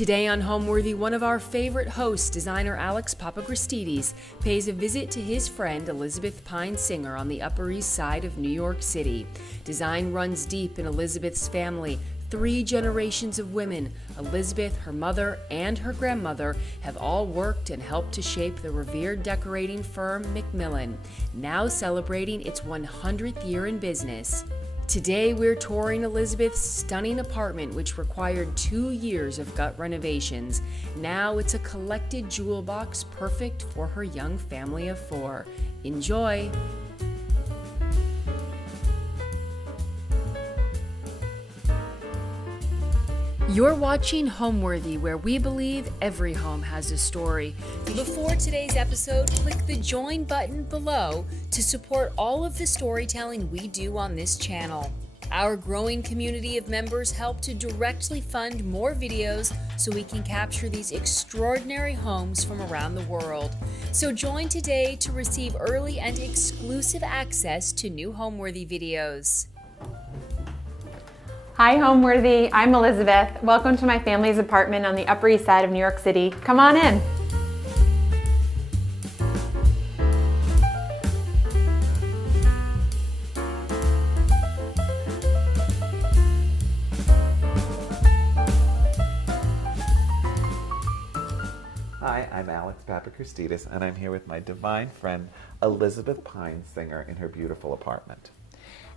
Today on Homeworthy, one of our favorite hosts, designer Alex Papachristidis, pays a visit to his friend Elizabeth Pyne Singer on the Upper East Side of New York City. Design runs deep in Elizabeth's family. 3 generations of women, Elizabeth, her mother, and her grandmother, have all worked and helped to shape the revered decorating firm McMillen, now celebrating its 100th year in business. Today we're touring Elizabeth's stunning apartment, which required 2 years of gut renovations. Now it's a collected jewel box perfect for her young family of 4. Enjoy! You're watching Homeworthy, where we believe every home has a story. Before today's episode, click the join button below to support all of the storytelling we do on this channel. Our growing community of members help to directly fund more videos so we can capture these extraordinary homes from around the world. So join today to receive early and exclusive access to new Homeworthy videos. Hi Homeworthy, I'm Elizabeth. Welcome to my family's apartment on the Upper East Side of New York City. Come on in. Hi, I'm Alex Papachristidis, and I'm here with my divine friend Elizabeth Pyne Singer in her beautiful apartment.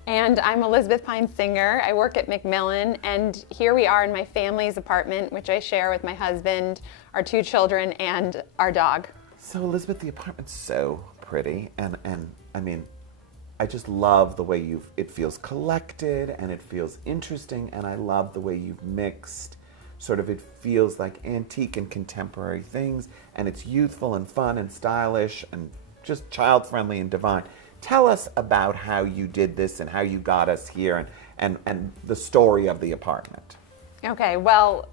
And I'm Elizabeth Pyne Singer. I work at McMillen, and here we are in my family's apartment, which I share with my husband, our 2 children, and our dog. So Elizabeth, the apartment's so pretty, and I mean, I just love the way it feels collected, and it feels interesting, and I love the way you've mixed it feels like antique and contemporary things, and it's youthful and fun and stylish and just child-friendly and divine. Tell us about how you did this and how you got us here and the story of the apartment. Okay, well,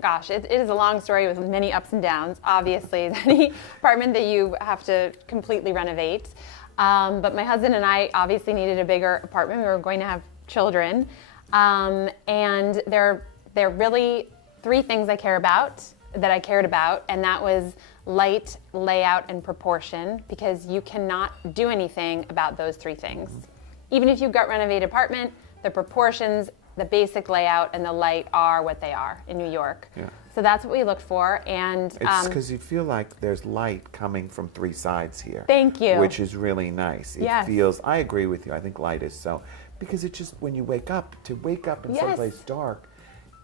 gosh, it is a long story with many ups and downs. Obviously, any apartment that you have to completely renovate. But my husband and I obviously needed a bigger apartment. We were going to have children. And there are really 3 things I cared about, and that was light, layout, and proportion, because you cannot do anything about those 3 things. Even if you gut renovate apartment, the proportions, the basic layout, and the light are what they are in New York. Yeah. So that's what we looked for, and it's because you feel like there's light coming from 3 sides here. Thank you. Which is really nice. Yes. It feels. I agree with you. I think light is so, because it just, when you wake up in someplace dark,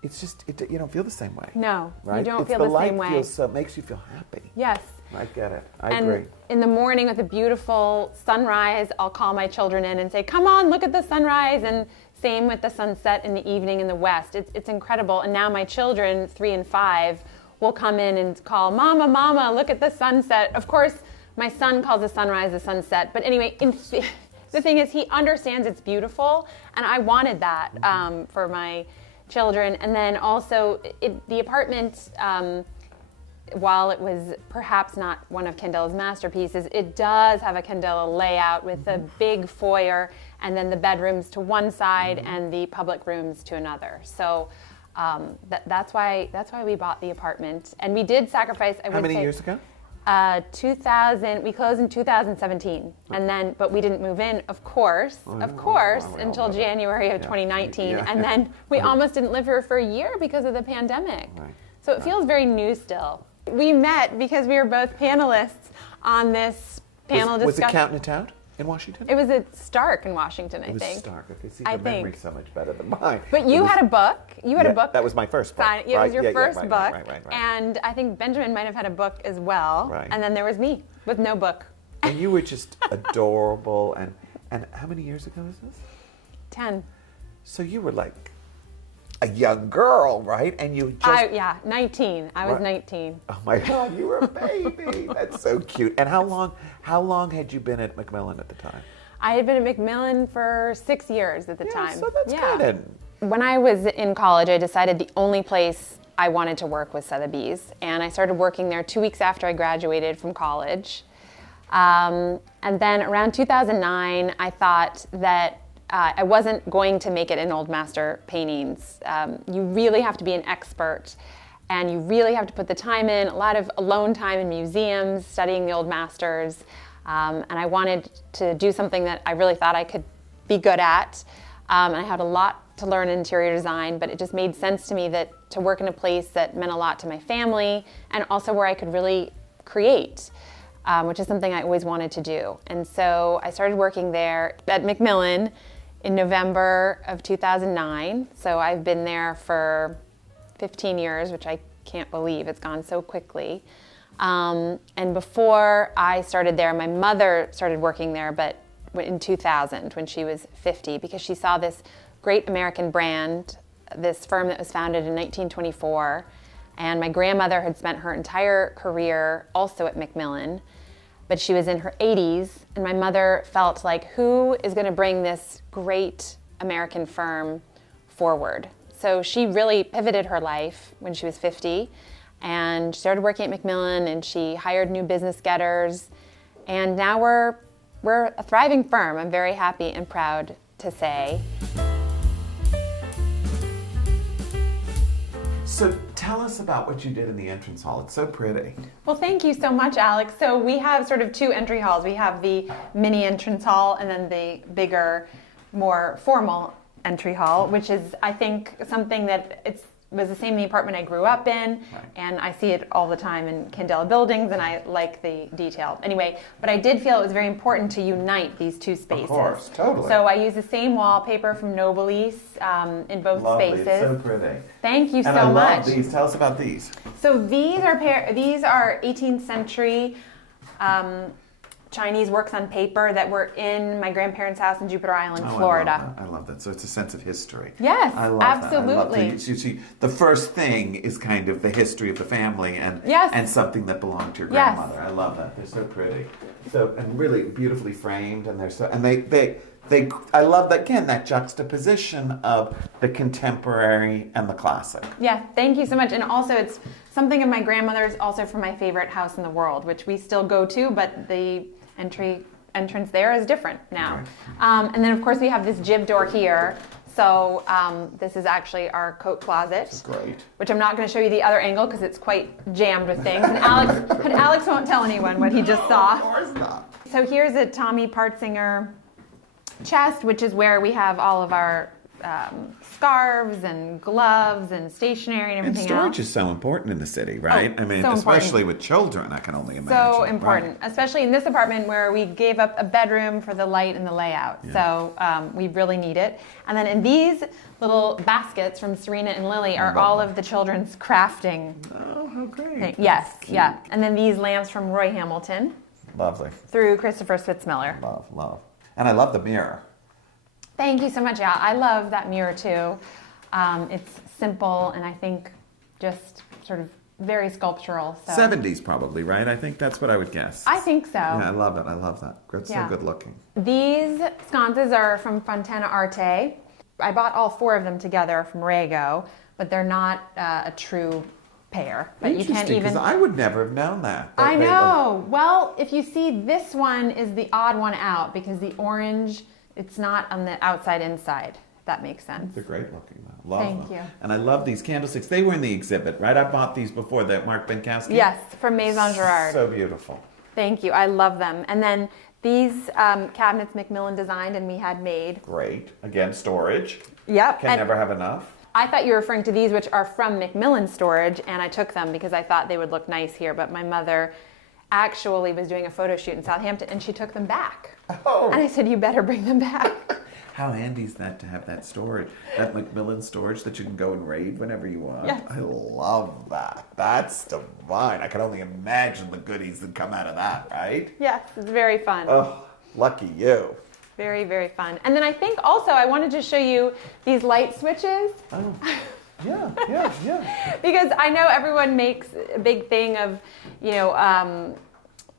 it's just, you don't feel the same way. No, right? You don't feel the same way. The light feels it makes you feel happy. Yes. I get it. I agree. In the morning with a beautiful sunrise, I'll call my children in and say, come on, look at the sunrise. And same with the sunset in the evening in the west. It's incredible. And now my children, 3 and 5, will come in and call, Mama, Mama, look at the sunset. Of course, my son calls the sunrise the sunset. But anyway, the thing is, he understands it's beautiful. And I wanted that for my children. And then also the apartment, while it was perhaps not one of Candella's masterpieces, it does have a Candela layout with a big foyer and then the bedrooms to one side and the public rooms to another. So that's why we bought the apartment. And we did sacrifice, How many years ago? 2000. We closed in 2017, but we didn't move in, of course, until January of 2019, and then we almost didn't live here for a year because of the pandemic. Right. So it feels very new still. We met because we were both panelists on this panel discussion. Was it Counting It Out in Washington? It was at Stark in Washington, I think. It was Stark. Okay, see, your memory's so much better than mine. But you had a book. You had a book. That was my first book. It was your first book. Right. And I think Benjamin might have had a book as well. Right. And then there was me with no book. And you were just adorable. And how many years ago is this? 10. So you were like a young girl, right? And you just... 19. I was 19. Oh my God, you were a baby. That's so cute. And how long had you been at McMillen at the time? I had been at McMillen for 6 years at the time. So that's good. When I was in college, I decided the only place I wanted to work was Sotheby's. And I started working there 2 weeks after I graduated from college. And then around 2009, I thought that I wasn't going to make it in old master paintings. You really have to be an expert. and you really have to put the time in, a lot of alone time in museums, studying the old masters, and I wanted to do something that I really thought I could be good at. And I had a lot to learn in interior design, but it just made sense to me that to work in a place that meant a lot to my family and also where I could really create, which is something I always wanted to do. And so I started working there at McMillen in November of 2009. So I've been there for 15 years, which I can't believe. It's gone so quickly. And before I started there, my mother started working there, but in 2000 when she was 50, because she saw this great American brand, this firm that was founded in 1924. And my grandmother had spent her entire career also at McMillen, but she was in her 80s, and my mother felt like, who is going to bring this great American firm forward? So she really pivoted her life when she was 50 and started working at McMillen, and she hired new business getters, and now we're a thriving firm. I'm very happy and proud to say. So tell us about what you did in the entrance hall. It's so pretty. Well, thank you so much, Alex. So we have sort of two entry halls. We have the mini entrance hall and then the bigger, more formal entry hall, which is, I think, something that was the same in the apartment I grew up in, right. And I see it all the time in Candela buildings, and I like the detail. Anyway, but I did feel it was very important to unite these two spaces. Of course, totally. So I use the same wallpaper from Noblesse in both Lovely. spaces. It's so pretty. Thank you And so I much. love these. Tell us about these. So these are 18th century Chinese works on paper that were in my grandparents' house in Jupiter Island, Florida. I love that. So it's a sense of history. Yes, I love absolutely. That. I love that. You see, the first thing is kind of the history of the family and Yes. and something that belonged to your Yes. grandmother. I love that. They're so pretty. So and really beautifully framed, and they I love that, again, that juxtaposition of the contemporary and the classic. Yeah, thank you so much. And also it's something of my grandmother's, also from my favorite house in the world, which we still go to, but the entrance there is different now. Right. And then of course we have this jib door here. So this is actually our coat closet. Great. Which I'm not going to show you the other angle because it's quite jammed with things. And Alex won't tell anyone what he just saw. Of course not. So here's a Tommy Singer chest, which is where we have all of our scarves and gloves and stationery and And everything storage else. is so important in the city, right? Oh, I mean, so especially important. with children, I can only imagine. So important, Right. especially in this apartment where we gave up a bedroom for the light and the layout. Yeah. So we really need it. And then in these little baskets from Serena and Lily are all of the children's crafting Oh, how great. things. Yes, Cute. yeah. And then these lamps from Roy Hamilton Lovely. through Christopher Spitzmiller. Love. And I love the mirror. Thank you so much. Yeah, I love that mirror too. It's simple and I think just sort of very sculptural. So. 70s probably, right? I think that's what I would guess. I think so. Yeah, I love it. I love that. It's Yeah. so good looking. These sconces are from Fontana Arte. I bought all four of them together from Rego, but they're not a true pair. But you can't Interesting, even. because I would never have known that. I know. Well, if you see, this one is the odd one out because the orange, it's not on the outside inside. If that makes sense. They're great looking, though. Love Thank them. you. And I love these candlesticks. They were in the exhibit, right? I bought these before, that Mark Benkowski. Yes, from Maison Girard. So beautiful. Thank you. I love them. And then these cabinets McMillen designed and we had made. Great. Again, storage. Yep. Can and never have enough. I thought you were referring to these, which are from McMillan storage, and I took them because I thought they would look nice here. But my mother actually was doing a photo shoot in Southampton, and she took them back. Oh. And I said, you better bring them back. How handy is that to have that storage, that McMillan storage that you can go and raid whenever you want? Yes. I love that. That's divine. I can only imagine the goodies that come out of that, right? Yes, it's very fun. Oh, lucky you. Very, very fun. And then I think also I wanted to show you these light switches. Oh, yeah. Because I know everyone makes a big thing of,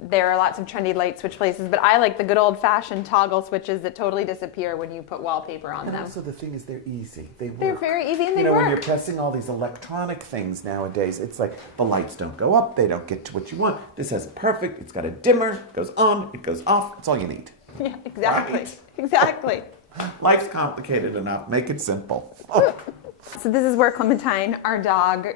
there are lots of trendy light switch places, but I like the good old-fashioned toggle switches that totally disappear when you put wallpaper on And them. also the thing is, they're easy. They work. They're very easy and they When you're work. pressing all these electronic things nowadays, it's like the lights don't go up, they don't get to what you want. This has a perfect, it's got a dimmer, it goes on, it goes off, it's all you need. Yeah, exactly. Right. Exactly. Life's complicated enough, make it simple. So this is where Clementine, our dog,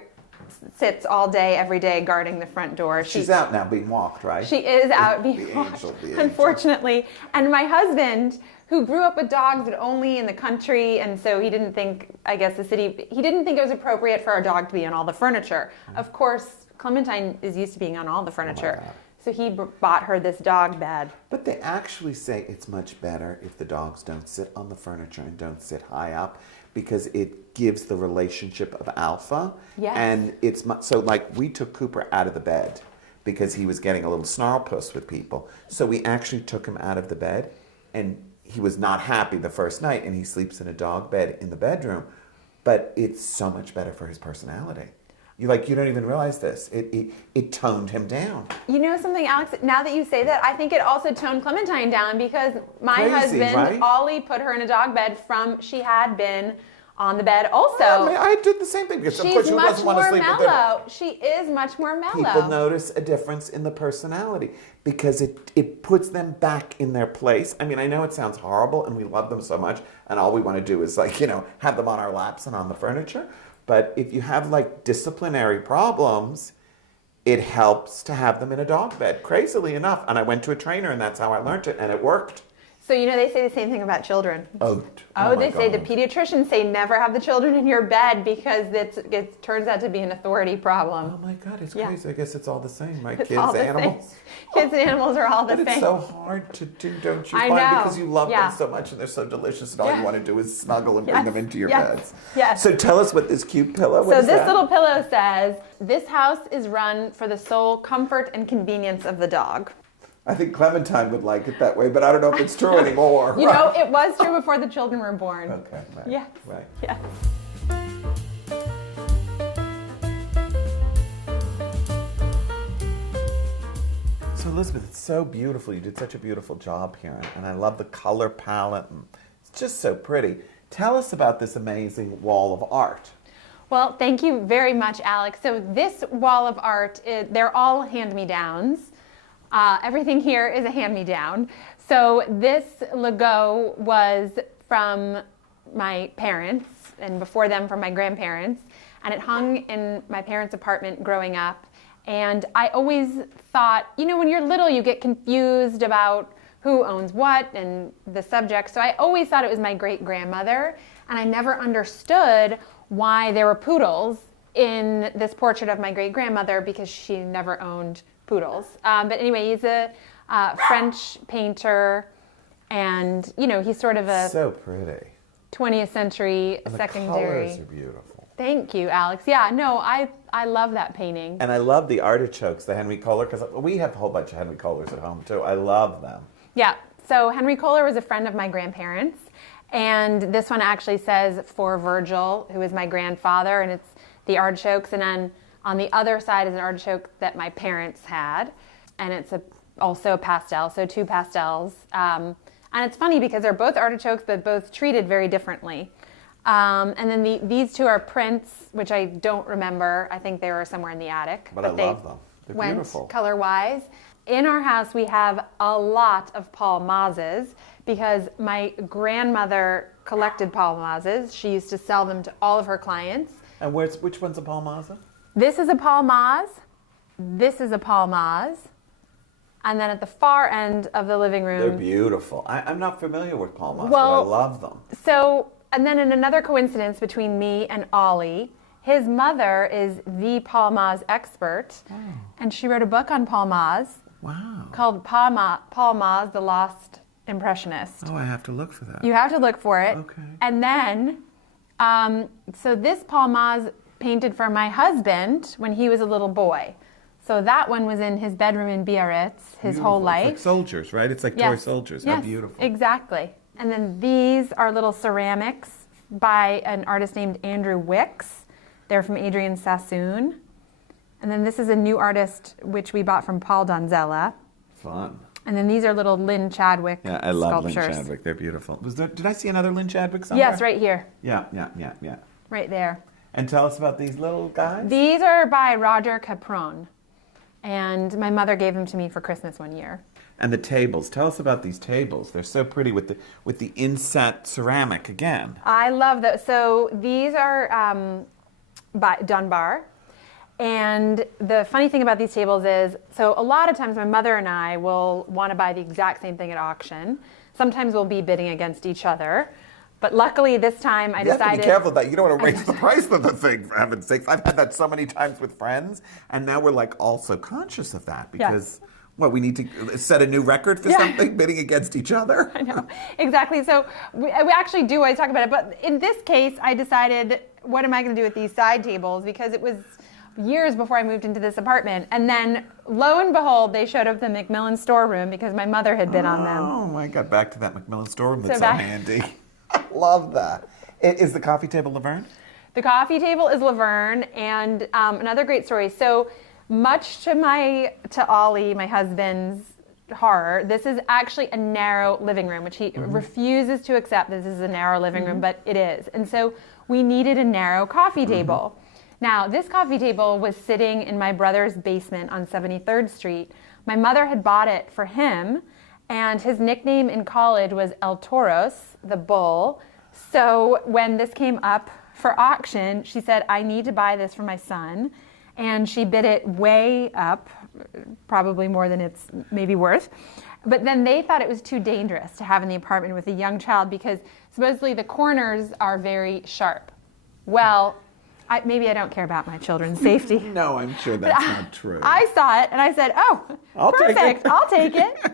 sits all day, every day, guarding the front door. She's out now being walked, right? She is out being walked, the unfortunately. And my husband, who grew up with dogs but only in the country, and so he didn't think, I guess he didn't think it was appropriate for our dog to be on all the furniture. Of course, Clementine is used to being on all the furniture. Oh, wow. So he bought her this dog bed. But they actually say it's much better if the dogs don't sit on the furniture and don't sit high up, because it gives the relationship of alpha. Yes. And so like we took Cooper out of the bed because he was getting a little snarl-puss with people. So we actually took him out of the bed, and he was not happy the first night, and he sleeps in a dog bed in the bedroom. But it's so much better for his personality. You don't even realize this. It toned him down. You know something, Alex? Now that you say that, I think it also toned Clementine down, because my Crazy, husband, right? Ollie, put her in a dog bed from she had been on the bed also. I did the same thing, because of course She's who much doesn't want to more sleep with mellow. She is much more mellow. People notice a difference in the personality because it puts them back in their place. I mean, I know it sounds horrible, and we love them so much, and all we want to do is have them on our laps and on the furniture. But if you have disciplinary problems, it helps to have them in a dog bed, crazily enough. And I went to a trainer, and that's how I learned it, and it worked. So they say the same thing about children. Oh, they say the pediatricians say never have the children in your bed because it turns out to be an authority problem. Oh my God, it's crazy. I guess it's all the same, right? It's Kids, all the animals. same. Kids and animals are all the But same. it's so hard to do, don't you I find? know. Because you love Yeah. them so much, and they're so delicious, and all Yeah. you want to do is snuggle and bring them into your beds. Yes. So tell us what this cute pillow is. So this little pillow says, "This house is run for the sole comfort and convenience of the dog." I think Clementine would like it that way, but I don't know if it's true anymore. It was true before the children were born. Okay, right. Yes. Right. Yes. So Elizabeth, it's so beautiful. You did such a beautiful job here, and I love the color palette, and it's just so pretty. Tell us about this amazing wall of art. Well, thank you very much, Alex. So this wall of art, they're all hand-me-downs. Everything here is a hand-me-down. So this Lego was from my parents, and before them from my grandparents, and it hung in my parents' apartment growing up. And I always thought, when you're little, you get confused about who owns what and the subject. So I always thought it was my great-grandmother, and I never understood why there were poodles in this portrait of my great-grandmother, because she never owned poodles. But anyway, he's a French painter, and he's sort of a So pretty. 20th century And secondary. The colors are beautiful. Thank you, Alex. Yeah, no, I love that painting. And I love the artichokes, the Henry Kohler, because we have a whole bunch of Henry Kohlers at home too. I love them. Yeah, so Henry Kohler was a friend of my grandparents, and this one actually says for Virgil, who is my grandfather, and it's the artichokes, and then on the other side is an artichoke that my parents had, and it's also a pastel, so two pastels. And it's funny because they're both artichokes, but both treated very differently. And then these two are prints, which I don't remember. I think they were somewhere in the attic. But I love them. They're went beautiful. Color-wise. In our house, we have a lot of Paul Mazes because my grandmother collected Paul Mazes. She used to sell them to all of her clients. And which one's a Paul Mazza? This is a Paul Maz. This is a Paul Maz. And then at the far end of the living room. They're beautiful. I'm not familiar with Paul Mazza, Well, but I love them. So, and then in another coincidence between me and Ollie, his mother is the Paul Maz expert, and she wrote a book on Paul Maz Wow. called Paul Maz, The Lost Impressionist. Oh, I have to look for that. You have to look for it. Okay. And then, so this Paul Maz painted for my husband when he was a little boy. So that one was in his bedroom in Biarritz his whole life. It's like soldiers, right? It's like toy soldiers. How Yes, beautiful. exactly. And then these are little ceramics by an artist named Andrew Wicks. They're from Adrian Sassoon. And then this is a new artist which we bought from Paul Donzella. Fun. And then these are little Lynn Chadwick Yeah, I love sculptures. Lynn Chadwick. They're beautiful. Did I see another Lynn Chadwick somewhere? Yes, right here, Yeah. right there. And tell us about these little guys. These are by Roger Capron. And my mother gave them to me for Christmas one year. And the tables. Tell us about these tables. They're so pretty with the inset ceramic again. I love those. So these are by Dunbar. And the funny thing about these tables is, so a lot of times my mother and I will want to buy the exact same thing at auction. Sometimes we'll be bidding against each other. But luckily this time I decided... You have to be careful of that. You don't want to raise the price of the thing, for heaven's sakes. I've had that so many times with friends, and now we're like also conscious of that because... Yes. What, we need to set a new record for something, bidding against each other? I know, exactly. So we actually do always talk about it. But in this case, I decided, what am I going to do with these side tables? Because it was years before I moved into this apartment. And then, lo and behold, they showed up at the McMillen storeroom because my mother had bid on them. Oh, my God. Back to that McMillen storeroom. That's so handy. I love that. Is the coffee table Laverne? The coffee table is Laverne. And another great story. So... much to Ollie, my husband's horror, this is actually a narrow living room, which he refuses to accept. This is a narrow living room, but it is. And so we needed a narrow coffee table. Now, this coffee table was sitting in my brother's basement on 73rd Street. My mother had bought it for him, and his nickname in college was El Toros, the bull. So when this came up for auction, she said, I need to buy this for my son. And she bid it way up, probably more than it's maybe worth. But then they thought it was too dangerous to have in the apartment with a young child because supposedly the corners are very sharp. Well, maybe I don't care about my children's safety. No, I'm sure that's not true. I saw it and I said, perfect, I'll take it.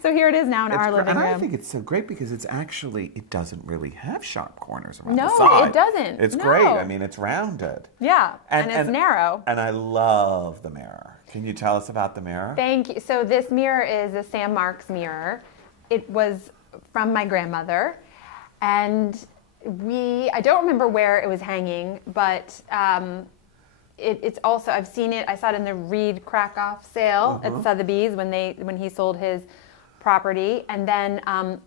So here it is now in our living room. And I think it's so great because it doesn't really have sharp corners around the No, side. it doesn't. It's great. I mean, it's rounded. Yeah, and it's narrow. And I love the mirror. Can you tell us about the mirror? Thank you. So this mirror is a Sam Marks mirror. It was from my grandmother. And I don't remember where it was hanging, but it's also, I've seen it, I saw it in the Reed Crackoff sale at Sotheby's when he sold his property. And then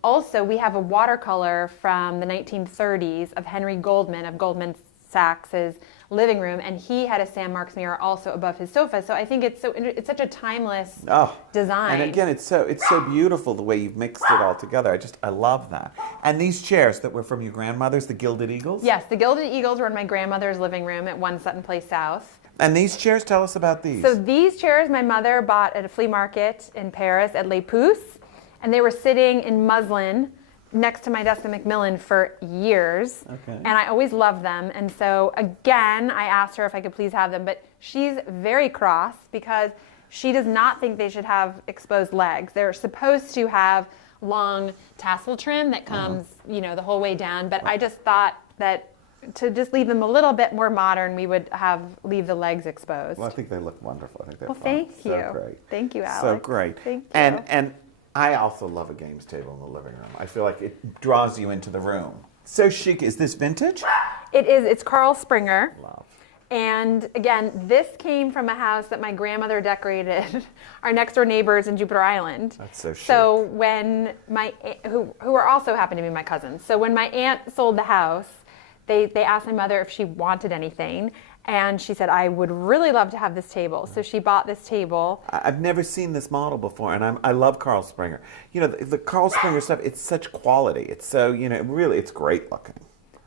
also we have a watercolor from the 1930s of Henry Goldman of Goldman Sachs's living room, and he had a Sam Marks mirror also above his sofa. So I think it's such a timeless design. And again, it's so beautiful the way you've mixed it all together. I love that. And these chairs that were from your grandmother's, the Gilded Eagles? Yes, the Gilded Eagles were in my grandmother's living room at 1 Sutton Place South. And these chairs, tell us about these. So these chairs my mother bought at a flea market in Paris at Les Pouces. And they were sitting in muslin next to my desk at McMillen for years. Okay. And I always loved them. And so again, I asked her if I could please have them, but she's very cross because she does not think they should have exposed legs. They're supposed to have long tassel trim that comes, the whole way down. But I just thought that to just leave them a little bit more modern, we would leave the legs exposed. Well, I think they look wonderful. I think they're fun. Thank you. So great. Thank you, Alex. So great. Thank you. And I also love a games table in the living room. I feel like it draws you into the room. So chic. Is this vintage? It is. It's Carl Springer. Love. And again, this came from a house that my grandmother decorated our next door neighbors in Jupiter Island. That's so chic. So when who are also happen to be my cousins. So when my aunt sold the house, they asked my mother if she wanted anything. And she said, I would really love to have this table. So she bought this table. I've never seen this model before, and I love Carl Springer. The Carl Springer stuff, it's such quality. It's so, really, it's great looking.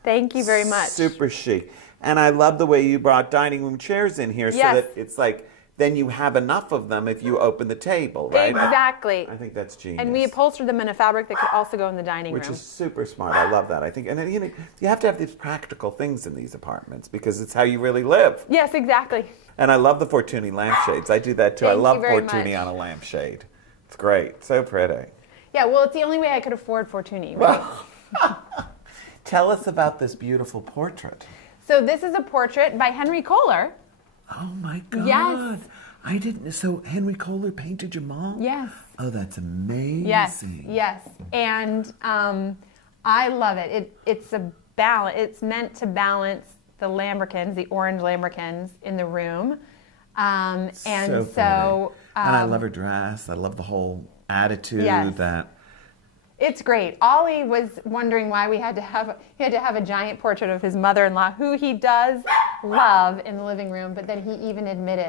Thank you very much. Super chic. And I love the way you brought dining room chairs in here so that it's like, then you have enough of them if you open the table, right? Exactly. I think that's genius. And we upholstered them in a fabric that could also go in the dining room. Which is super smart. I love that. I think, and then, you have to have these practical things in these apartments because it's how you really live. Yes, exactly. And I love the Fortuny lampshades. I do that too. Thank I love you very Fortuny much. on a lampshade. It's great. So pretty. Yeah, well, it's the only way I could afford Fortuny. Right? Tell us about this beautiful portrait. So this is a portrait by Henry Kohler. Oh my God. Yes. I didn't. So Henry Kohler painted your mom? Yes. Oh, that's amazing. Yes. And I love it. It's a balance. It's meant to balance the lambrequins, the orange lambrequins in the room. And so and I love her dress. I love the whole attitude that. It's great. Ollie was wondering why he had to have a giant portrait of his mother-in-law, who he does love, in the living room. But then he even admitted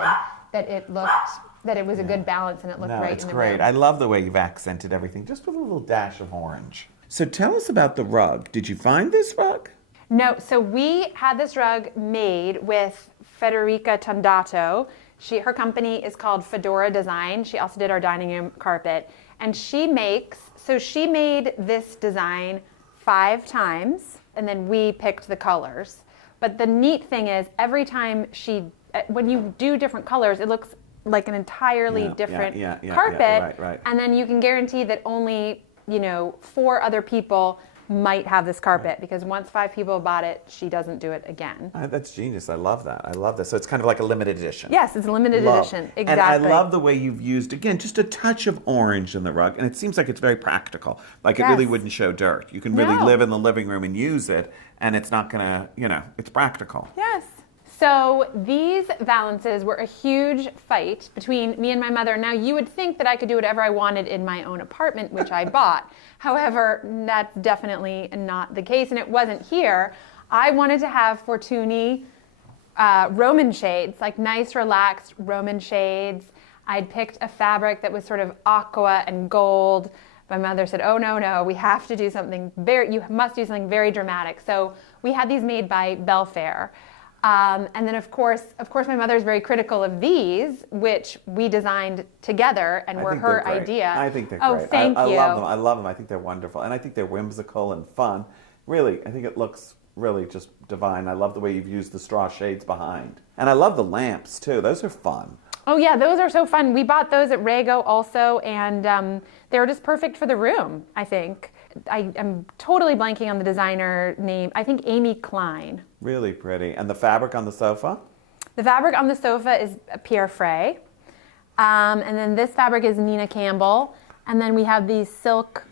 that it was a good balance and it looked great in the room. It's great. I love the way you've accented everything, just with a little dash of orange. So tell us about the rug. Did you find this rug? No. So we had this rug made with Federica Tondato. Her company is called Fedora Design. She also did our dining room carpet. And she made this design 5 times, and then we picked the colors. But the neat thing is, every time when you do different colors, it looks like an entirely different carpet. Right. And then you can guarantee that only 4 other people might have this carpet, because once 5 people bought it, she doesn't do it again. That's genius. I love that. I love this. So it's kind of like a limited edition. Yes, it's a limited edition. Exactly. And I love the way you've used, again, just a touch of orange in the rug. And it seems like it's very practical. Like it really wouldn't show dirt. You can really live in the living room and use it, and it's not going to, it's practical. Yes. So these valances were a huge fight between me and my mother. Now, you would think that I could do whatever I wanted in my own apartment, which I bought. However, that's definitely not the case, and it wasn't here. I wanted to have Fortuny Roman shades, like nice, relaxed Roman shades. I'd picked a fabric that was sort of aqua and gold. My mother said, "Oh, no, we have to do something you must do something very dramatic." So we had these made by Belfair. And then, of course, my mother is very critical of these, which we designed together and were her idea. I think they're great. Oh, thank you. I love them. I think they're wonderful. And I think they're whimsical and fun. Really, I think it looks really just divine. I love the way you've used the straw shades behind. And I love the lamps, too. Those are fun. Oh, yeah, those are so fun. We bought those at Rego also, and they were just perfect for the room, I think. I am totally blanking on the designer name. I think Amy Klein. Really pretty. And the fabric on the sofa? The fabric on the sofa is Pierre Frey. And then this fabric is Nina Campbell. And then we have the silk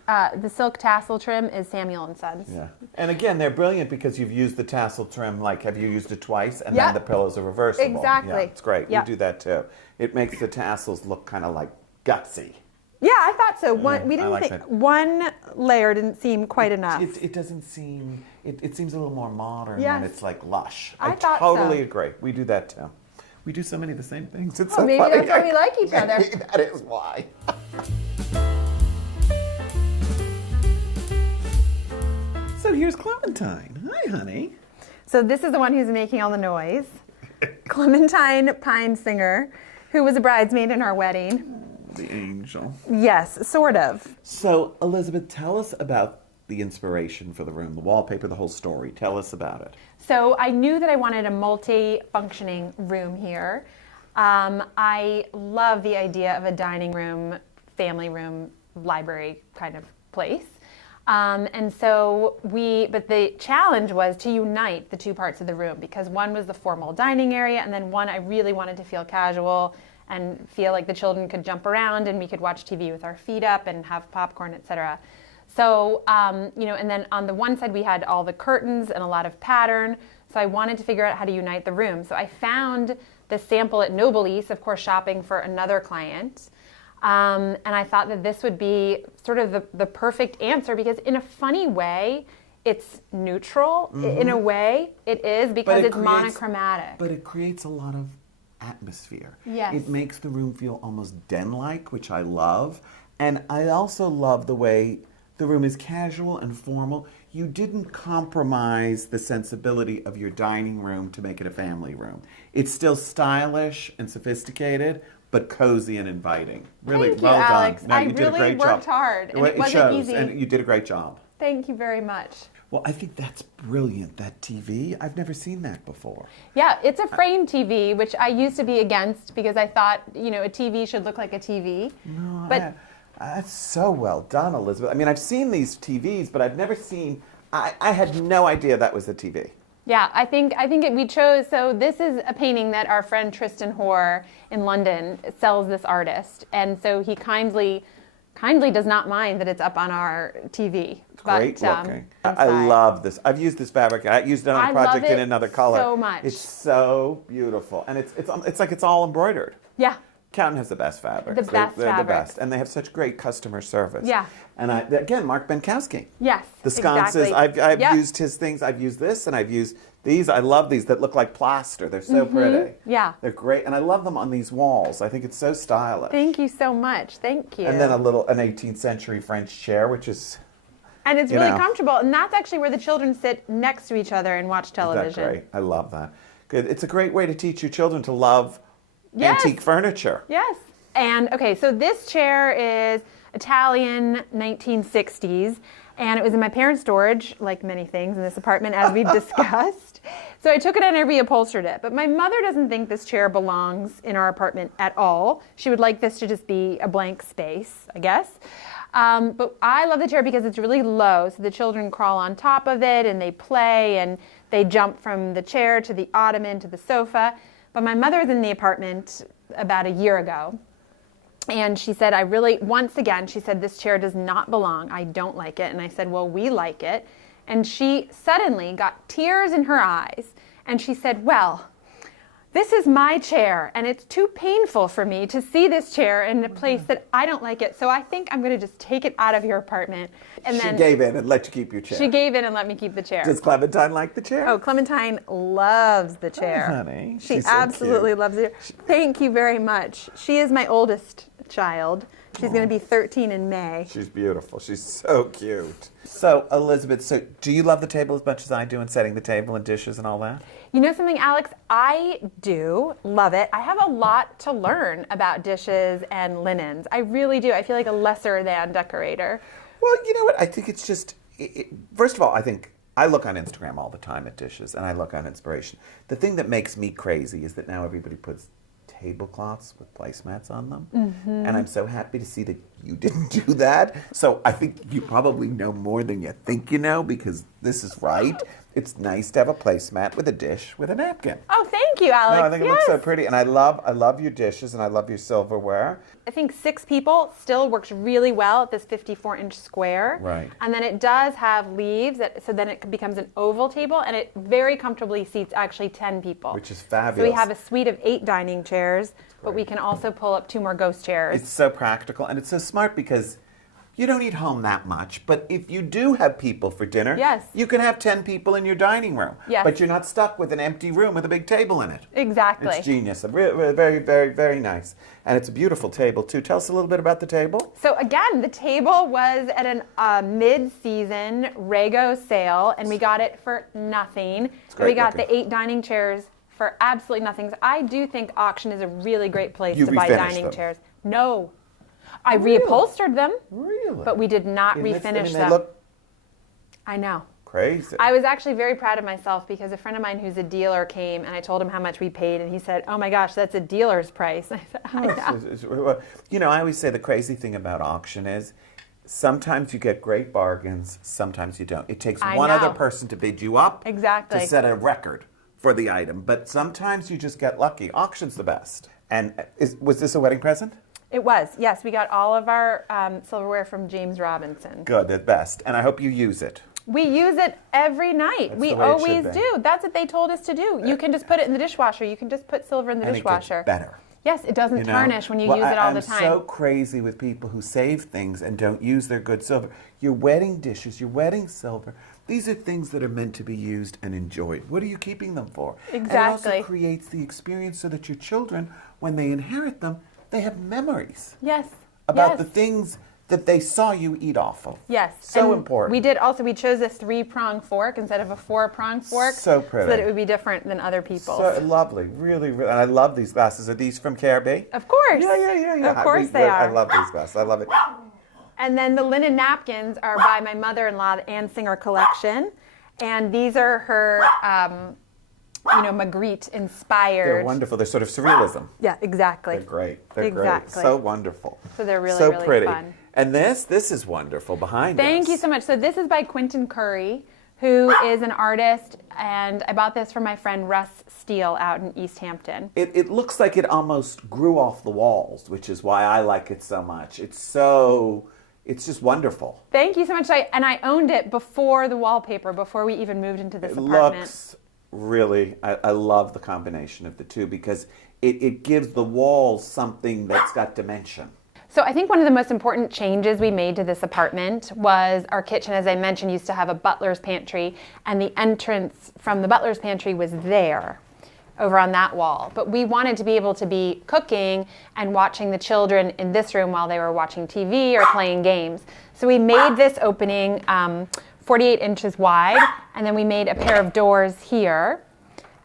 tassel trim is Samuel & Sons. Yeah. And again, they're brilliant because you've used the tassel trim, have you used it twice? And then the pillows are reversible. Exactly. Yeah, it's great. Yep. We do that too. It makes the tassels look kind of like gutsy. Yeah, I thought so. We didn't think that. One layer didn't seem quite enough. It doesn't seem. It seems a little more modern when it's like lush. I thought totally agree. We do that too. We do so many of the same things. It's so maybe funny. that's why we like each other. That is why. So here's Clementine. Hi, honey. So this is the one who's making all the noise. Clementine Pyne Singer, who was a bridesmaid in our wedding. The angel. Yes, sort of. So, Elizabeth, tell us about the inspiration for the room, the wallpaper, the whole story. Tell us about it. So I knew that I wanted a multi-functioning room here. I love the idea of a dining room, family room, library kind of place. But the challenge was to unite the 2 parts of the room, because one was the formal dining area, and then one I really wanted to feel casual and feel like the children could jump around and we could watch TV with our feet up and have popcorn, etc. So, and then on the one side we had all the curtains and a lot of pattern. So I wanted to figure out how to unite the room. So I found the sample at Noblesse, of course, shopping for another client. And I thought that this would be sort of the perfect answer, because in a funny way, it's neutral. Mm-hmm. In a way, it is, because it's monochromatic. But it creates a lot of atmosphere. Yes. It makes the room feel almost den-like, which I love. And I also love the way the room is casual and formal. You didn't compromise the sensibility of your dining room to make it a family room. It's still stylish and sophisticated, but cozy and inviting. Really, Thank you, well Alex. done. No, I really worked hard, and it wasn't easy. And you did a great job. Thank you very much. Well, I think that's brilliant, that TV. I've never seen that before. Yeah, it's a frame TV, which I used to be against, because I thought, a TV should look like a TV. No, but that's so well done, Elizabeth. I mean, I've seen these TVs, but I've never seen, I had no idea that was a TV. Yeah, I think we chose, so this is a painting that our friend Tristan Hoare in London sells this artist. And so he kindly does not mind that it's up on our TV. Great looking. I love this. I've used this fabric. I used it on a project in another color. So much. It's so beautiful, and it's like it's all embroidered. Yeah. Canton has the best fabrics. They're the best, and they have such great customer service. Yeah. And again, Mark Benkowski. Yes. The sconces. Exactly. I've used his things. I've used this, and I've used these. I love these that look like plaster. They're so pretty. Yeah. They're great, and I love them on these walls. I think it's so stylish. Thank you so much. Thank you. And then an 18th century French chair, which is. And it's really comfortable, and that's actually where the children sit next to each other and watch television. That's great. I love that. Good. It's a great way to teach your children to love antique furniture. Yes. And okay, so this chair is Italian 1960s, and it was in my parents' storage, like many things in this apartment, as we've discussed. So I took it and I reupholstered it. But my mother doesn't think this chair belongs in our apartment at all. She would like this to just be a blank space, I guess. But I love the chair because it's really low, so the children crawl on top of it and they play and they jump from the chair to the ottoman to the sofa. But my mother was in the apartment about a year ago, and she said, once again, she said, this chair does not belong. I don't like it. And I said, well, we like it. And she suddenly got tears in her eyes, and she said, well, this is my chair, and it's too painful for me to see this chair in a place that I don't like it. So I think I'm going to just take it out of your apartment. And She gave in and let you keep your chair. She gave in and let me keep the chair. Does Clementine like the chair? Oh, Clementine loves the chair. Oh, honey. She She's so absolutely cute. loves it. Thank you very much. She is my oldest child. She's going to be 13 in May. She's beautiful. She's so cute. So, Elizabeth, do you love the table as much as I do and setting the table and dishes and all that? You know something, Alex? I do love it. I have a lot to learn about dishes and linens. I really do. I feel like a lesser than decorator. Well, you know what? I think it's just, first of all, I think I look on Instagram all the time at dishes and I look on inspiration. The thing that makes me crazy is that now everybody puts tablecloths with placemats on them. And I'm so happy to see that you didn't do that. So I think you probably know more than you think you know, because this is right. It's nice to have a placemat with a dish with a napkin. Oh, thank you, Alex. No, I think it looks so pretty. And I love your dishes and I love your silverware. I think 6 people still works really well at this 54-inch square. Right. And then it does have leaves, so then it becomes an oval table, and it very comfortably seats actually 10 people. Which is fabulous. So we have a suite of 8 dining chairs, but we can also pull up 2 more ghost chairs. It's so practical and it's so smart because you don't eat home that much, but if you do have people for dinner, Yes. you can have 10 people in your dining room. Yes. But you're not stuck with an empty room with a big table in it. Exactly. It's genius. Very, very, very nice. And it's a beautiful table, too. Tell us a little bit about the table. So again, the table was at a mid-season Rego sale, and we got it for nothing. great We got looking. the 8 dining chairs for absolutely nothing. So I do think auction is a really great place You to buy refinished dining them? chairs. No. I Really? reupholstered them, Really? but we did not And refinish they them. look I know. crazy. I was actually very proud of myself because a friend of mine who's a dealer came and I told him how much we paid, and he said, "Oh my gosh, that's a dealer's price." I said, "I know." You know, I always say the crazy thing about auction is sometimes you get great bargains, sometimes you don't. It takes I one know. other person to bid you up Exactly. to set a record for the item, but sometimes you just get lucky. Auction's the best. And was this a wedding present? It was, yes. We got all of our silverware from James Robinson. Good, the best. And I hope you use it. We use it every night. That's We the way it always should be. do. That's what they told us to do. You can just put it in the dishwasher. You can just put silver in the And dishwasher. it gets better. Yes, it doesn't You know? tarnish when you Well, use it all the I'm time. so crazy with people who save things and don't use their good silver. Your wedding dishes, your wedding silver, these are things that are meant to be used and enjoyed. What are you keeping them for? And it Exactly. also creates the experience so that your children, when they inherit them, they have memories Yes. about yes. the things that they saw you eat off of. Yes. So And important. we chose a 3-prong fork instead of a 4-prong fork. So pretty. So that it would be different than other people's. So lovely, really, really, and I love these glasses. Are these from KRB? Of course. Yeah. Of course they are. I love these glasses. I love it. And then the linen napkins are by my mother-in-law, the Anne Singer collection. And these are her, Magritte inspired. They're wonderful. They're sort of surrealism. Yeah, exactly. They're great. They're Exactly. great. So wonderful. So they're really, so really pretty. fun. And this is wonderful behind us. Thank you so much. So this is by Quentin Curry, who is an artist, and I bought this from my friend Russ Steele out in East Hampton. It looks like it almost grew off the walls, which is why I like it so much. It's just wonderful. Thank you so much. I owned it before the wallpaper, before we even moved into this It apartment. looks really, I love the combination of the two because it gives the walls something that's got dimension. So I think one of the most important changes we made to this apartment was our kitchen, as I mentioned, used to have a butler's pantry, and the entrance from the butler's pantry was there, over on that wall. But we wanted to be able to be cooking and watching the children in this room while they were watching TV or playing games. So we made this opening 48 inches wide, and then we made a pair of doors here.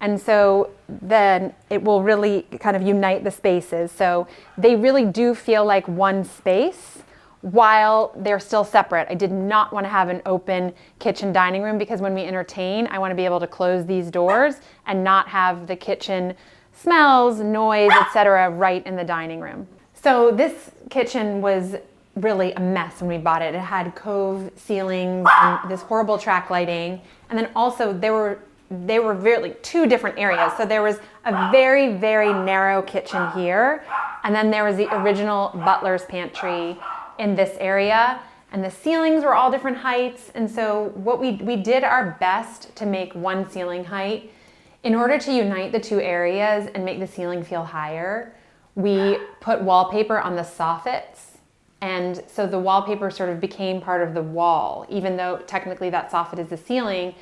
And so then it will really kind of unite the spaces. So they really do feel like one space while they're still separate. I did not want to have an open kitchen dining room because when we entertain, I want to be able to close these doors and not have the kitchen smells, noise, etc. right in the dining room. So this kitchen was really a mess when we bought it. It had cove ceilings and this horrible track lighting. And then also they were really two different areas. So there was a very, very narrow kitchen here. And then there was the original butler's pantry in this area. And the ceilings were all different heights. And so what we did our best to make one ceiling height. In order to unite the two areas and make the ceiling feel higher, we put wallpaper on the soffits. And so the wallpaper sort of became part of the wall, even though technically that soffit is the ceiling.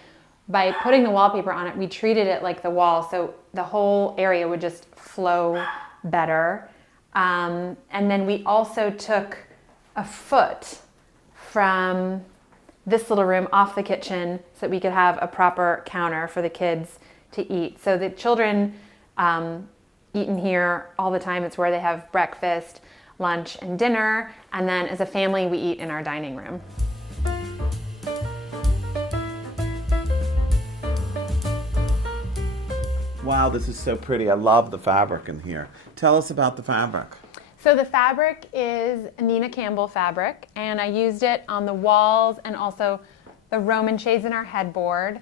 By putting the wallpaper on it, we treated it like the wall, so the whole area would just flow better. And then we also took a foot from this little room off the kitchen so that we could have a proper counter for the kids to eat. So the children eat in here all the time. It's where they have breakfast, lunch, and dinner. And then as a family, we eat in our dining room. Wow, this is so pretty. I love the fabric in here. Tell us about the fabric. So the fabric is Nina Campbell fabric, and I used it on the walls and also the Roman shades in our headboard.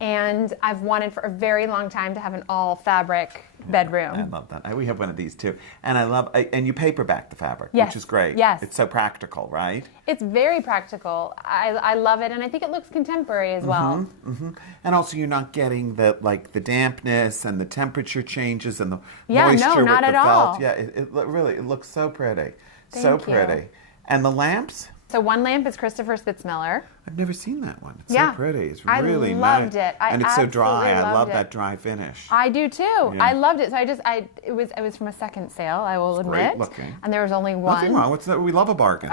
And I've wanted for a very long time to have an all fabric bedroom. I love that. We have one of these too. And and you paperback the fabric, yes. which is great. Yes. It's so practical, right? It's very practical. I love it, and I think it looks contemporary as well. Mm-hmm. And also you're not getting the dampness and the temperature changes and the Yeah, moisture no, with not the at felt. all. Yeah, it really, it looks so pretty. Thank so you. pretty. And the lamps? So one lamp is Christopher Spitzmiller. I've never seen that one. It's Yeah. so pretty. It's I really loved nice. it. I and it's so dry. absolutely I love loved it. that dry finish. I do too. Yeah. I loved it. So it was from a second sale, I will It's admit. great looking. And there was only one. Nothing wrong with that. We love a bargain.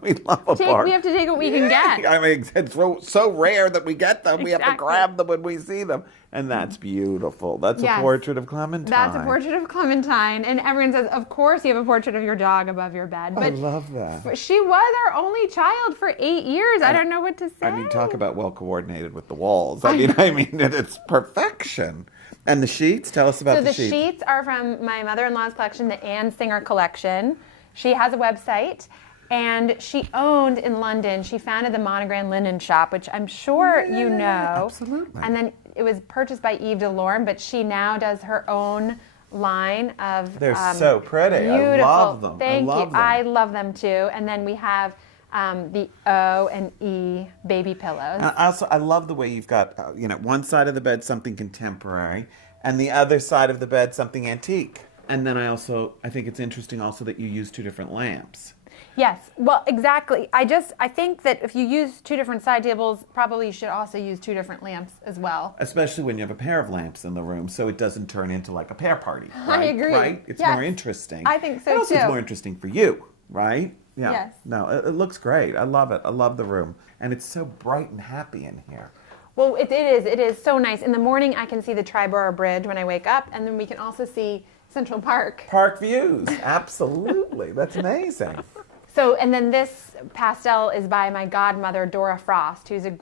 We love a We bargain. have to take what we can get. I mean, it's so rare that we get them. We have to Exactly. grab them when we see them. And that's beautiful. That's Yes. a portrait of Clementine. That's a portrait of Clementine. And everyone says, of course you have a portrait of your dog above your bed. I But love that. she was our only child for 8 years. I don't know what to say. I mean, talk about well coordinated with the walls. I mean, it's perfection. And the sheets? Tell us about So the the sheets. sheets are from my mother-in-law's collection, the Anne Singer collection. She has a website. And she owned in London, she founded the Monogram Linen Shop, which I'm sure you know. Absolutely. And then it was purchased by Yves Saint Laurent, but she now does her own line of They're so pretty. beautiful. I love them. Thank I love you. them. I love them too. And then we have the O and E baby pillows. And I love the way you've got, one side of the bed something contemporary, and the other side of the bed something antique. And then I think it's interesting also that you use two different lamps. Yes, well, exactly. I think that if you use two different side tables, probably you should also use two different lamps as well. Especially when you have a pair of lamps in the room, so it doesn't turn into like a pair party. I Right? agree. Right? It's Yes. more interesting. I think so, and also too. it's more interesting for you, right? Yeah. Yes. No, it looks great. I love it. I love the room. And it's so bright and happy in here. Well, it is so nice. In the morning, I can see the Triborough Bridge when I wake up, and then we can also see Central Park. Park views. Absolutely. That's amazing. So, and then this pastel is by my godmother, Dora Frost, who's a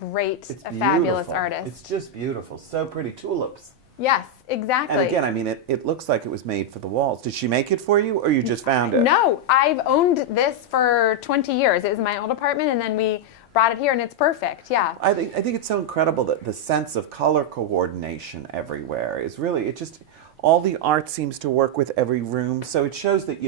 fabulous artist. It's just beautiful. So pretty. Tulips. Yes, exactly. And again, I mean, it looks like it was made for the walls. Did she make it for you, or you just found it? No, I've owned this for 20 years. It was my old apartment, and then we brought it here, and it's perfect. Yeah. I think it's so incredible that the sense of color coordination everywhere is really, all the art seems to work with every room. So it shows that,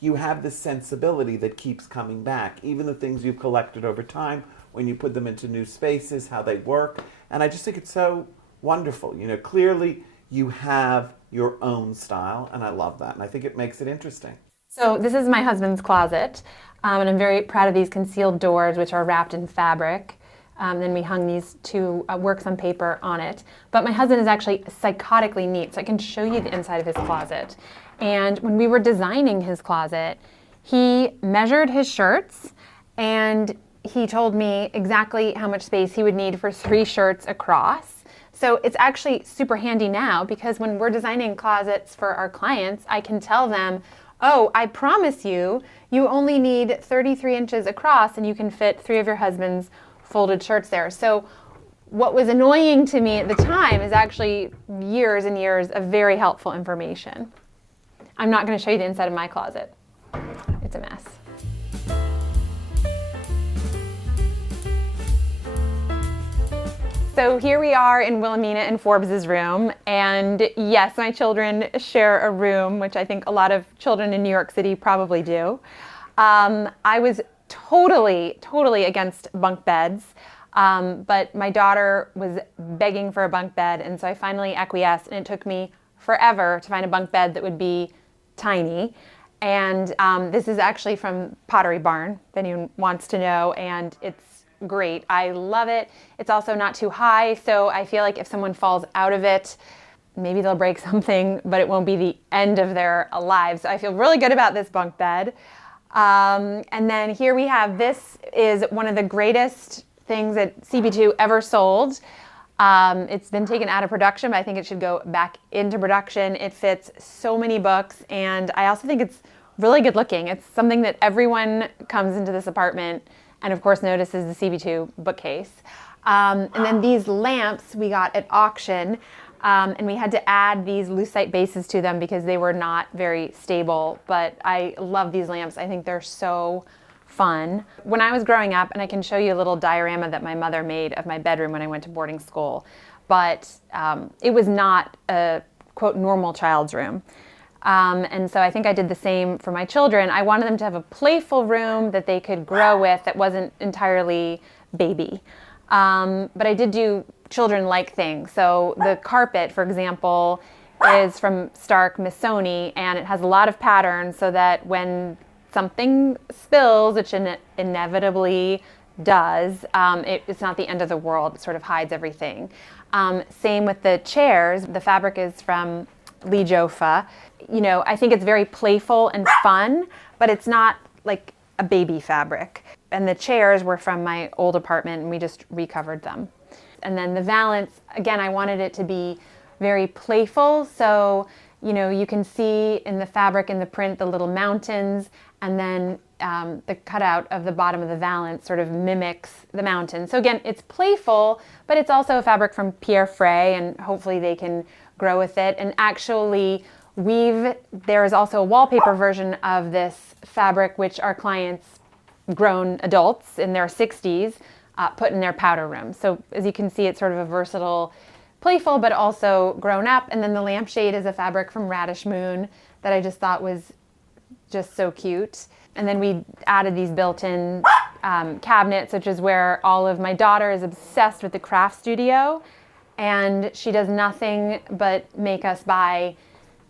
you have this sensibility that keeps coming back. Even the things you've collected over time, when you put them into new spaces, how they work. And I just think it's so wonderful. Clearly you have your own style, and I love that. And I think it makes it interesting. So this is my husband's closet, and I'm very proud of these concealed doors, which are wrapped in fabric. Then we hung these two works on paper on it. But my husband is actually psychotically neat, so I can show you the inside of his closet. And when we were designing his closet, he measured his shirts, and he told me exactly how much space he would need for 3 shirts across. So it's actually super handy now because when we're designing closets for our clients, I can tell them, oh, I promise you, you only need 33 inches across and you can fit 3 of your husband's folded shirts there. So what was annoying to me at the time is actually years and years of very helpful information. I'm not going to show you the inside of my closet. It's a mess. So here we are in Wilhelmina and Forbes's room, and yes, my children share a room, which I think a lot of children in New York City probably do. I was totally against bunk beds, but my daughter was begging for a bunk bed, and so I finally acquiesced, and it took me forever to find a bunk bed that would be tiny. And this is actually from Pottery Barn, if anyone wants to know, and it's great. I love it. It's also not too high, so I feel like if someone falls out of it, maybe they'll break something, but it won't be the end of their lives. So I feel really good about this bunk bed. And then here we have, this is one of the greatest things that CB2 ever sold. It's been taken out of production, but I think it should go back into production. It fits so many books, and I also think it's really good looking. It's something that everyone comes into this apartment and of course notices the CB2 bookcase. And then these lamps we got at auction, and we had to add these lucite bases to them because they were not very stable, but I love these lamps. I think they're so fun. When I was growing up, and I can show you a little diorama that my mother made of my bedroom when I went to boarding school, but it was not a, quote, normal child's room. And so I think I did the same for my children. I wanted them to have a playful room that they could grow with that wasn't entirely baby. But I did do children-like things. So the carpet, for example, is from Stark Missoni, and it has a lot of patterns so that when something spills, which inevitably does, it's not the end of the world. It sort of hides everything. Same with the chairs. The fabric is from Lee Joffa. You know, I think it's very playful and fun, but it's not like a baby fabric. And the chairs were from my old apartment, and we just recovered them. And then the valance, again, I wanted it to be very playful. So, you know, you can see in the fabric and the print the little mountains, and then the cutout of the bottom of the valance sort of mimics the mountain. So again, it's playful, but it's also a fabric from Pierre Frey, and hopefully they can grow with it. And actually, there is also a wallpaper version of this fabric, which our clients, grown adults in their 60s, put in their powder room. So as you can see, it's sort of a versatile, playful, but also grown up. And then the lampshade is a fabric from Radish Moon that I just thought was just so cute. And then we added these built-in cabinets, which is where all of my daughter is obsessed with the craft studio. And she does nothing but make us buy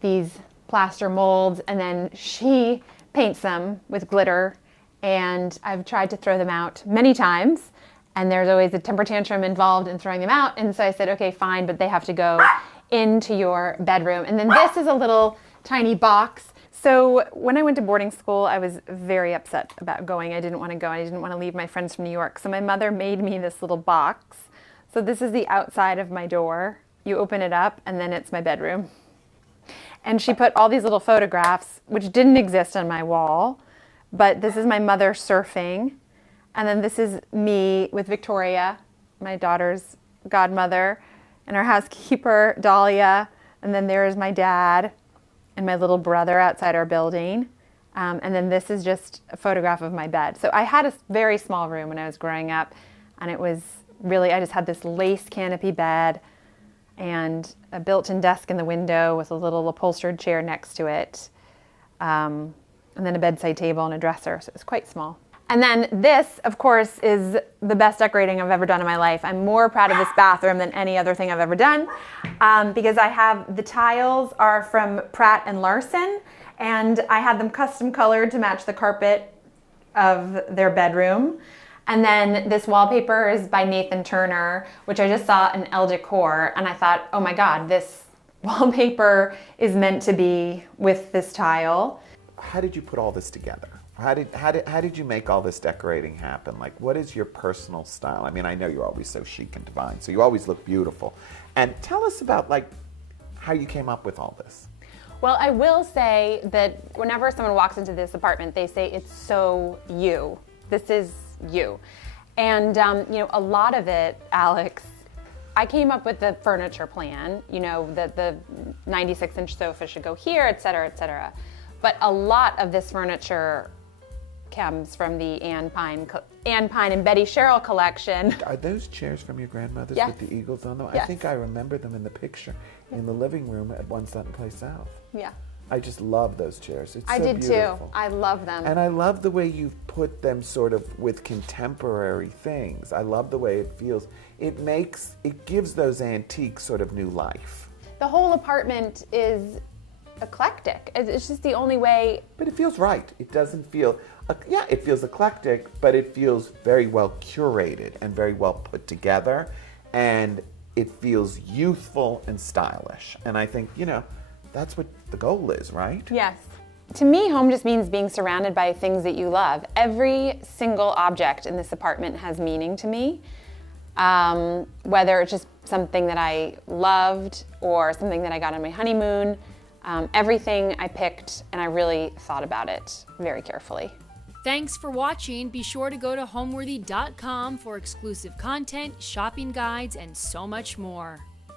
these plaster molds, and then she paints them with glitter. And I've tried to throw them out many times, and there's always a temper tantrum involved in throwing them out. And so I said, okay, fine, but they have to go into your bedroom. And then this is a little tiny box. So when I went to boarding school, I was very upset about going. I didn't want to go. I didn't want to leave my friends from New York. So my mother made me this little box. So this is the outside of my door. You open it up, and then it's my bedroom. And she put all these little photographs, which didn't exist on my wall. But this is my mother surfing. And then this is me with Victoria, my daughter's godmother, and our housekeeper, Dahlia. And then there is my dad and my little brother outside our building. And then this is just a photograph of my bed. So I had a very small room when I was growing up. And it was really, I just had this lace canopy bed and a built-in desk in the window with a little upholstered chair next to it. And then a bedside table and a dresser, so it was quite small. And then this, of course, is the best decorating I've ever done in my life. I'm more proud of this bathroom than any other thing I've ever done, because I have, the tiles are from Pratt and Larson, and I had them custom colored to match the carpet of their bedroom. And then this wallpaper is by Nathan Turner, which I just saw in Elle Decor, and I thought, oh my God, this wallpaper is meant to be with this tile. How did you put all this together? How did you make all this decorating happen? Like, what is your personal style? I mean, I know you're always so chic and divine, so you always look beautiful. And tell us about like how you came up with all this. Well, I will say that whenever someone walks into this apartment, they say it's so you. This is you. And a lot of it, Alex, I came up with the furniture plan, that the 96-inch sofa should go here, et cetera, et cetera. But a lot of this furniture comes from the Anne Pyne and Betty Sherrill collection. Are those chairs from your grandmother's Yes. with the eagles on them? Yes. I think I remember them in the picture in the living room at One Sutton Place South. Yeah. I just love those chairs. It's I so did beautiful. too. I love them. And I love the way you've put them sort of with contemporary things. I love the way it feels. It gives those antiques sort of new life. The whole apartment is eclectic. It's just the only way. But it feels right. It doesn't feel, it feels eclectic, but it feels very well curated and very well put together. And it feels youthful and stylish. And I think, that's what the goal is, right? Yes. To me, home just means being surrounded by things that you love. Every single object in this apartment has meaning to me. Whether it's just something that I loved or something that I got on my honeymoon, everything I picked, and I really thought about it very carefully. Thanks for watching. Be sure to go to homeworthy.com for exclusive content, shopping guides, and so much more.